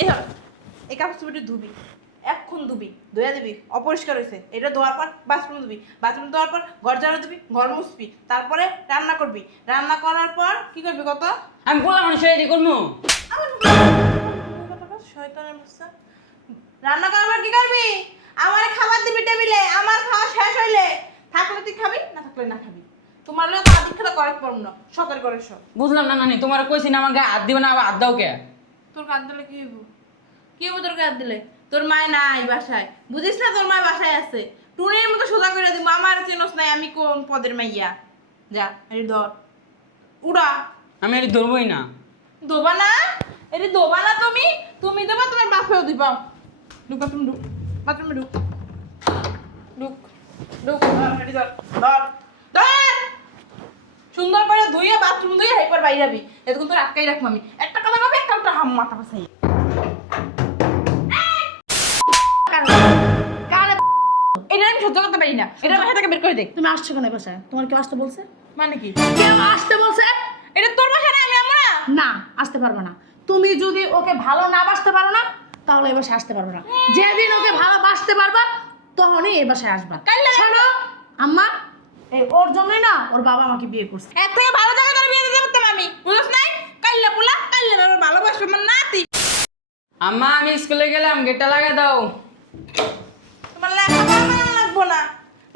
এই ধর, এই কাপড় চোপড়টি ধুবি, এক্ষুন ধুবি, ধুয়ে দিবি, অপরিষ্কার হয়েছে। এটা ধোয়ার পর বাথরুম ধুবি, বাথরুম ধোয়ার পর ঘর ঝাড়ু দিবি, ঘর মুছবি, তারপরে রান্না করবি, রান্না করার পর কি করবি কত? আমি বললাম মানুষ রেডি করবো। শয়তানের বাচ্চা। রান্না করার পর কি করবি? আমার খাবার দিবি টেবিলে, আমার খাওয়া শেষ হইলে থাকলে তুই খাবি, না থাকলে না খাবি। তোমার লোক আদি খেলা করে পারবো না, সকাল করে সব। বুঝলাম না নানি, তোমার কইছি না আমার গায়ে হাত দিবে না, আবার হাত দাও কে? তোর কাঁদ দিলে কি হইব? কি হইব তোর কাঁদ দিলে? তোর মায় নাই বাসায়, বুঝিস না তোর মায় বাসায় আছে। টুনির মতো সোজা করে দিব, আমার চেনস নাই আমি কোন পদের মাইয়া। যা এই ধর, উড়া। আমি এটি ধরবই না। দোবা না, এটি দোবা না। তুমি তুমি দেবা, তোমার বাপেও দিবা। ঢুক বাথরুম, ঢুক বাথরুমে, ঢুক ঢুক ঢুক। ধর, ধর ধর ধর। সুন্দর করে ধুইয়ে বাথরুম ধুইয়ে এরপর বাইরে যাবি। এতক্ষণ তোর আটকাই রাখবো আমি। একটা কথা ভাবে, একটা কথা হাম মাথা পাশাই। এটা আমি সহ্য করতে পারি না। এটা বাসা থেকে বের করে দে। তুমি আসছো কেন বাসায়? তোমার কেউ আসতে বলছে? মানে কি? কেউ আসতে বলছে? এটা তোর বাসা না, আমি আমরা না, আসতে পারবে না। তুমি যদি ওকে ভালো না বাসতে পারো না, তাহলে এ বাসায় আসতে পারবে না। যেদিন ওকে ভালোবাসতে পারবা, তখনই এই বাসায় আসবা। শোনো আম্মা, এই ওর জন্যই না ওর বাবা আমাকে বিয়ে করছে। এর থেকে ভালো জায়গা ধরে বিয়ে দিতে পারতাম আমি, বুঝছ নাই? কাইল্লা পোলা, কাইল্লা ধরো ভালোবাসবে আমার নাতি। আম্মা আমি স্কুলে গেলাম, গেটটা লাগিয়ে দাও। তোমার লেখাপড়া করানো লাগবো না,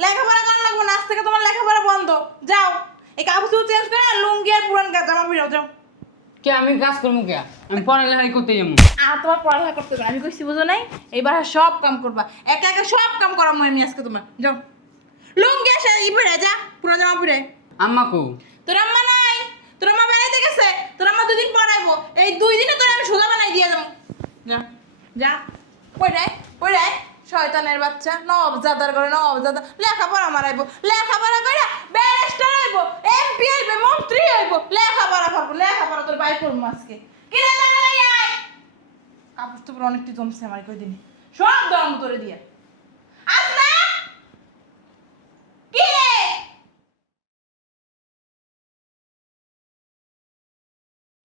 লেখাপড়া করানো লাগবো না। আজ থেকে তোমার লেখাপড়া বন্ধ। যাও, এই কাপড় চোপড় চেঞ্জ করে লুঙ্গি আর পুরান জামা পরে যাও। কে আমি কাজ করবো কে? আমি পড়ালেখাই করতে যাবো। আর তোমার পড়ালেখা করতে হবে, আমি কইছি বুঝো নাই? এইবার সব কাম করবা, একা একা সব কাম করাবো আমি আজকে তোমার। যাও, লুঙ্গি আসে ই পরে যা, পুরো জামা পরে। আম্মা কো? তোর আম্মা নাই, তোর আম্মা বেড়াইতে গেছে। তোর আম্মা 2 দিন পড়াইবো, এই 2 দিনে তোর আমি সোজা বানাই দিয়ে যাবো। যা যা, পড়ে শয়তানের বাচ্চা। নবজাদার করে নবজাদা লেখাপড়া মারাইবো, লেখাপড়া করে ব্যারিস্টার হইবো, এমপি হইবে, মন্ত্রী হইবো। লেখাপড়া করবো, লেখাপড়া তোর বাই করবো আজকে। কি রে দাঁড়াই আয়, কাপড় তো অনেকটি জমছে আমার কই দিনে, সব দম তোরে দিয়া। আস না কি রে?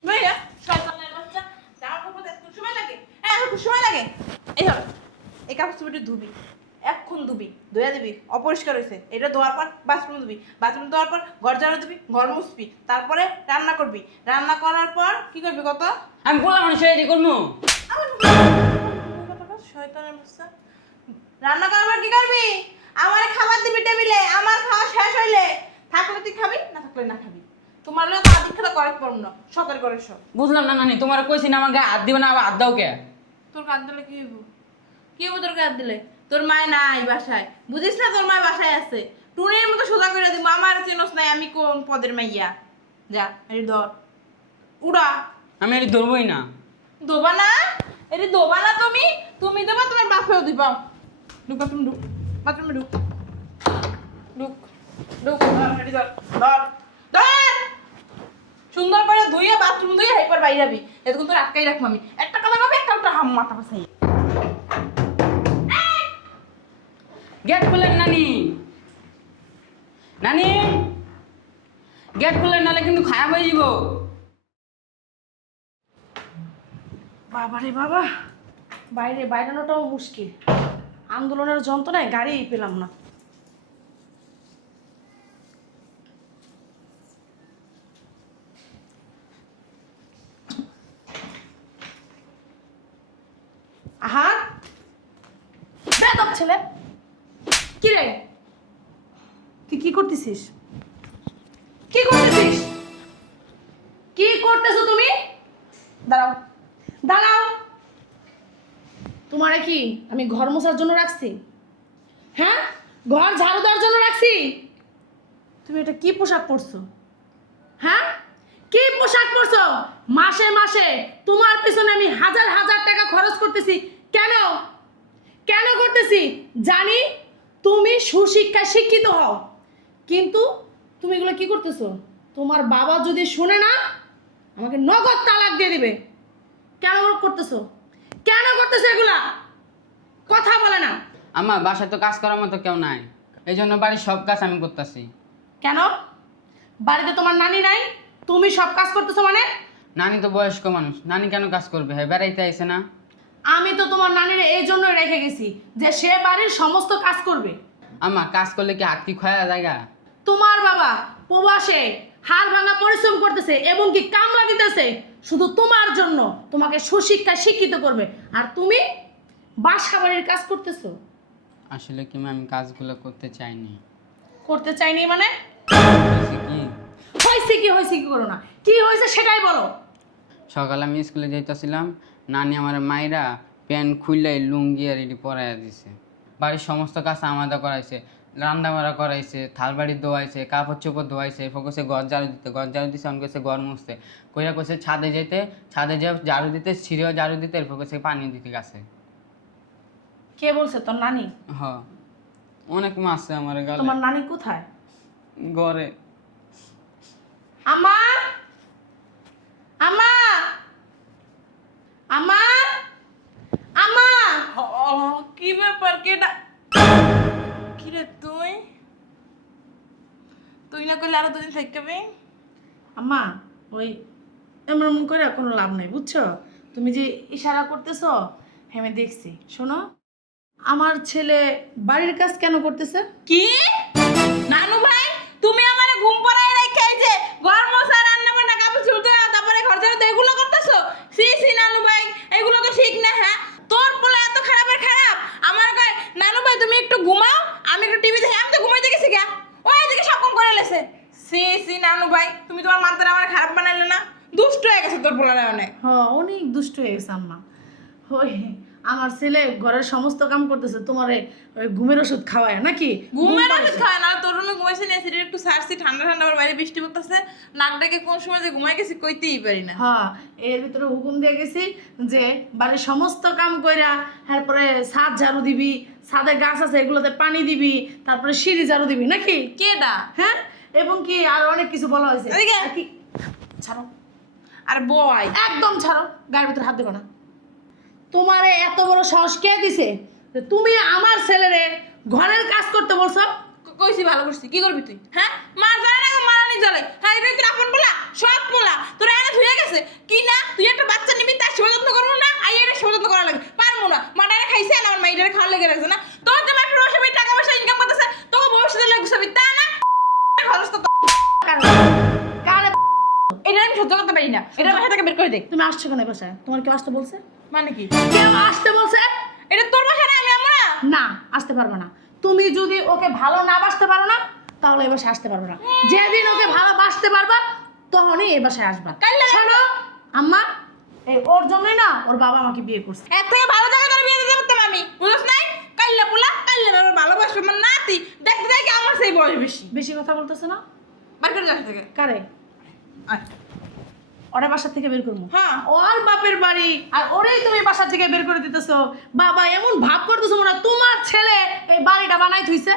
ভাইয়া শয়তানের বাচ্চা, জামা কাপড় এত সময় লাগে? হ্যাঁ এত সময় লাগে? এই ধর, এই কাপড় চোপড়টি ধুবি, এক্ষুন ধুবি, ধুয়ে দিবি, অপরিষ্কার হয়েছে। এটা ধোয়ার পর বাথরুম ধুবি, বাথরুম ধোয়ার পর ঘর ঝাড়ু দিবি, ঘর মুছবি, তারপরে রান্না করবি, রান্না করার পর কি করবি কত? আমি বললাম মানুষ রেডি করবো। শয়তানের বাচ্চা। রান্না করার পর কি করবি? আমার খাবার দিবি টেবিলে, আমার খাওয়া শেষ হইলে থাকলে তুই খাবি, না থাকলে না খাবি। তোমার লোক আদি খেলা করে পারবো না, সকাল করে সব। বুঝলাম না নানি, তোমার কইছি না আমার গায়ে হাত দিবে না, আবার হাত দাও কে? তোর কাঁদ দিলে কি হইব? কি হইব তোর কাঁদ দিলে? তোর মায় নাই বাসায়, বুঝিস না তোর মায় বাসায় আছে। টুনির মতো সোজা করে দিব, আমার চেনস নাই আমি কোন পদের মাইয়া। যা এই ধর, উড়া। আমি এটি ধরবই না। দোবা না, এটি দোবা না। তুমি তুমি দেবা, তোমার বাপেও দিবা। ঢুক বাথরুম, ঢুক বাথরুমে, ঢুক ঢুক ঢুক। ধর, ধর ধর ধর। সুন্দর করে ধুইয়ে বাথরুম ধুইয়ে এরপর বাইরে যাবি। এতক্ষণ তোর আটকাই রাখবো আমি। একটা কথা ভাবে, একটা কথা হাম মাথা পাশাই। গেট খুলেন নানি, নানি গেট খুলেন, নাহলে কিন্তু খারাপ হয়ে যাব। বাবারে বাবা, বাইরে বাইরানোটাও মুশকিল। আন্দোলনের যন্ত্রণায় গাড়ি পেলাম না। আহার বেদব ছেলে, কি রে তুই কি করতেছিস? কি করতেছিস? কি করতেছো তুমি? দাঁড়াও দাঁড়াও। তোমারে কি আমি ঘর মোছার জন্য রাখছি? হ্যাঁ, ঘর ঝাড়ু দেওয়ার জন্য রাখছি? তুমি এটা কি পোশাক পরছো? হ্যাঁ, কি পোশাক পরছো? মাসে মাসে তোমার পিছনে আমি হাজার হাজার টাকা খরচ করতেছি। কেন কেন করতেছি জানি? তুমি সুশিক্ষায় শিক্ষিত হও, কিন্তু তুমি এগুলো কি করতেছো? তোমার বাবা যদি শুনে না, আমাকে নগদ তালাক দিয়ে দিবে। কেন করতেছো? কেন করতেছো এগুলা? কথা বলে না। আমার বাসায় তো কাজ করার মতো কেউ নাই, এই জন্য বাড়ির সব কাজ আমি করতেছি। কেন? বাড়িতে তোমার নানি নাই, তুমি সব কাজ করতেছো মানে? নানি তো বয়স্ক মানুষ, নানি কেন কাজ করবে? হ্যাঁ বেড়াইতে আইছে না। আমি তো তোমার নানির এই জন্য রেখে গেছি যে সে বাড়ির সমস্ত কাজ করবে। আম্মা কাজ করলে কি হাত কি খয়া জায়গা? তোমার বাবা প্রবাসে হাড় ভাঙা পরিশ্রম করতেছে এবং কি কামলা দিতেছে শুধু তোমার জন্য, তোমাকে সুশিক্ষায় শিক্ষিত করবে, আর তুমি বাসা বাড়ির কাজ করতেছো। আসলে কি মা, আমি কাজগুলো করতে চাইনি। করতে চাইনি মানে? হয়েছে কি, হয়েছে কি করো না, কি হয়েছে সেটাই বলো। সকালে আমি স্কুলে যাইতেছিলাম, নানি আমার মাইরা প্যান্ট খুললাই লুঙ্গি আর এটি পরাইয়া দিছে। বাড়ির সমস্ত কাজ আমাদের করাইছে, রান্না বাড়া করাইছে, থাল বাড়ি ধোয়াইছে, কাপড় চোপড় ধোয়াইছে, ফোকসে ঘর ঝাড়ু দিতে, ঘর ঝাড়ু দিছে, অনেক কাছে ঘর মুছতে, কইরা কইছে ছাদে যেতে, ছাদে যে ঝাড়ু দিতে, ছিঁড়েও ঝাড়ু দিতে, এরপর কইছে পানি দিতে গেছে। কে বলছে? তোর নানি? হ, অনেক মাছ আমার গালে। তোমার নানি কোথায়? ঘরে। আমা, আমা, আমা, আমা। কি ব্যাপার? কেডা? কি রে তুই? তুই না করলে আরো দুদিন থাকবে। আম্মা, ওই এমন এমন করে কোনো লাভ নাই, বুঝছো? তুমি যে ইশারা করতেছো আমি দেখছি। শোনো, আমার ছেলে বাড়ির কাজ কেন করতেছে? কি নানু ভাই, তুমি আমারে ঘুম পাড়ায় রেখে এই যে ঘর মোছা, রান্না বান্না, কাপড় চোপড় ধোয়া, তারপরে ঘর ঝাড়ু দেওয়া, এগুলো করতেছো? সি সি নানু ভাই, এগুলো তো ঠিক না। হ্যাঁ, তোর পোলা এত খারাপের খারাপ। আমার কয় নানু ভাই তুমি একটু ঘুমাও, আমি একটু টিভি দেখি। আমি তো ঘুমাইতে গেছি গা, ওই দিকে সব কম করে লেছে। সি সি নানু ভাই, তুমি তোমার মাথাটা আমার খারাপ বানাইলে না? দুষ্ট হয়ে গেছে তোর পোলাটা অনেক। হ্যাঁ, অনেক দুষ্ট হয়ে গেছে আম্মা। ওই আমার ছেলে ঘরের সমস্ত কাম করতেছে, তোমারে ওই ঘুমের ওষুধ খাওয়ায় নাকি? ঘুমের ওষুধ খায় না, তোর রুমে ঘুমাইছে না, সিঁড়ি একটু সারছি, ঠান্ডা ঠান্ডা, আবার বাইরে বৃষ্টি পড়তেছে, নাক ডাকে কোন সময় যে ঘুমাই গেছি কইতেই পারি না। হ্যাঁ, এর ভিতরে হুকুম দিয়ে গেছি যে বাড়ির সমস্ত কাম কইরা তারপরে ছাদ ঝাড়ু দিবি, ছাদে গাছ আছে এগুলোতে পানি দিবি, তারপরে সিঁড়ি ঝাড়ু দিবি নাকি? কেডা? হ্যাঁ, এবং কি আরো অনেক কিছু বলা হয়েছে। এদিকে। আর কি? ছাড়ো, আর বয় একদম ছাড়ো, গায়ের ভিতরে হাত দেবো না। তোমারে এত বড় সাহস কে দিছে যে তুমি আমার ছেলেরে ঘরের কাজ করতে বলছো? কইছি ভালো করছি, কি করবি তুই? হ্যাঁ, মার জানে না, মারানি জ্বলে। হ্যাঁ, এটা তুই আপন বলা, সব বলা তোর এনে ধুয়ে গেছে কি না? তুই একটা বাচ্চা নিবি, তার সেবা যত্ন করবো না? আই এটা সেবা যত্ন করা লাগে, পারবো না। মাটারে খাইছে না, আমার মাইটারে খাওয়া লেগে রাখছে না? তোর যে মাই প্রবাসে টাকা পয়সা ইনকাম করতেছে, তোকে ভবিষ্যতে লাগে সবই তা না? খরচ তো কারে? এটা আমি সহ্য করতে পারি না, এটা বাসা থেকে বের করে দে। তুমি আসছো কেন বাসায়? তোমার কেউ আসতে বলছে? মানে কি? কেউ আসতে বলছে? এটা তোর বাসা না, আমি আমরা না, আসতে পারবে না। তুমি যদি ওকে ভালো না বাসতে পারো না তাহলে এ বাসায় আসতে পারবে না। যেদিন ওকে ভালোবাসতে পারবা তখনই এ বাসায় আসবা। কাইল্লা। শোনো আম্মা, এই ওর জন্যই না ওর বাবা আমাকে বিয়ে করছে। এর থেকে ভালো জায়গা করে বিয়ে দিতে পারতাম আমি, বুঝছ নাই? কাইল্লা পোলা, কাইল্লা বাবার ভালোবাসবে আমার নাতি, দেখতে দেখে আমার সেই বয়স বেশি। বেশি কথা বলতেছে না? বার করে যাস থেকে। কারে? আয়। ওরা বাসা থেকে বের করবো? হ্যাঁ। ওর বাপের বাড়ি আর ওরেই তুমি বাসা থেকে বের করে দিতেছো। বাবা এমন ভাব করতেছো মনে হয় তোমার ছেলে এই বাড়িটা বানাই থইছে।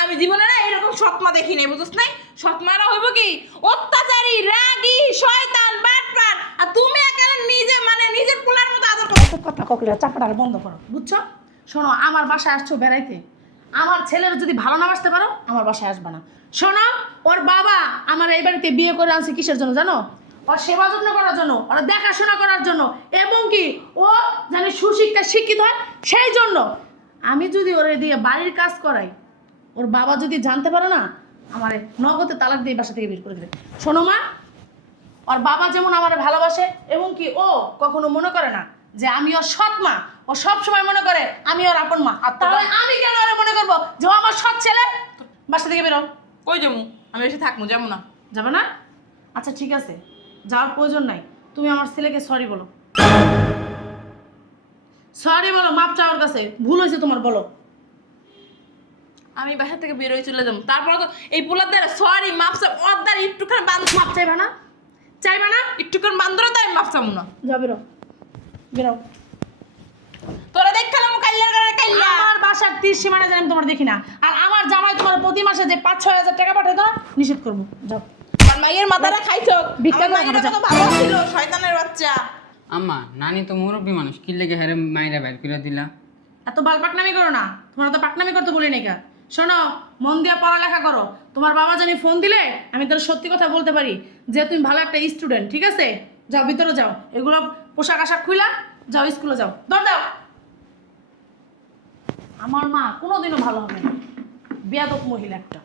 আমি জীবনে না এরকম সৎমা দেখি নাই, বুঝছ নাই? সৎমারা হইব কি অত্যাচারী, রাগী, শয়তান, বাটপার। আর তুমি একেবারে নিজে মানে নিজের পোলার মতো আদর করো। কথা ককলে চাপাটা বন্ধ করো, বুঝছো? শোনো, আমার বাসায় আসছো বেড়াইতে, আমার ছেলের যদি ভালো না বাসতে পারো আমার বাসায় আসবে না। শোনো, ওর বাবা আমার এই বাড়িতে বিয়ে করে আনছে কিসের জন্য জানো? ওর সেবা যত্ন করার জন্য, ওর দেখাশোনা করার জন্য, এবং কি ও জানি সুশিক্ষা শিক্ষিত হয় সেই জন্য। আমি যদি ওরে দিয়ে বাড়ির কাজ করাই, ওর বাবা যদি জানতে পারো না আমার নগদে তালাক দিয়ে বাসা থেকে বের করে দেবে। শোনো মা, ওর বাবা যেমন আমারে ভালোবাসে এবং কি ও কখনো মনে করে না যে আমি ওর সৎ মা, ও সব সময় মনে করে আমি ওর আপন মা। আর তাহলে আমি কেন ওরে মনে করবো যে ও আমার সৎ ছেলে? বাসা থেকে বেরো। কই যাবো? আমি এসে থাকবো, যাবো না। যাবে না? আচ্ছা ঠিক আছে, যাওয়ার প্রয়োজন নাই। তুমি আমার ছেলেকে সরি বলো, সরি বলো, মাপ চাওয়ার কাছে। ভুল হয়েছে তোমার, বলো। আমি বাসা থেকে বের হয়ে চলে যাবো, তারপর তো এই পোলার দ্বারা সরি মাপসা ওর দ্বারা একটুখানি মাপ চাইবা না? চাইবা না? একটুখানি বান্দর দ্বারা মাপ চাবো না। যাও, বেরো, বেরো। তোরা দেখালাম কাইল্লা কাইল্লা। আমার বাসার 30 সীমানা জানি আমি তোমার দেখি না। আর আমার জামাই তোমার প্রতি মাসে যে 5-6 হাজার টাকা পাঠায় দাও, নিষেধ করবো। যাও। আমার মায়ের মাথাটা খাইছো, ভিক্ষা আমার করে মায়ের খাবো, কত ভালো ছিল, শয়তানের বাচ্চা। আম্মা, নানি তো মুরব্বী মানুষ, কি লেগে হেরে মাইরা বের করে দিলা? এত বাল পাকনামি করো না, তোমার তো পাকনামি করতে বলি নাই কা। শোনো, মন দিয়ে পড়ালেখা করো। তোমার বাবা জানি ফোন দিলে আমি তোর সত্যি কথা বলতে পারি যে তুমি ভালো একটা স্টুডেন্ট, ঠিক আছে? যাও ভিতরে যাও, এগুলো পোশাক আশাক খুইলা যাও স্কুলে যাও, দৌড় দাও। আমার মা কোনোদিনও ভালো হবে না, বেয়াদব মহিলা একটা।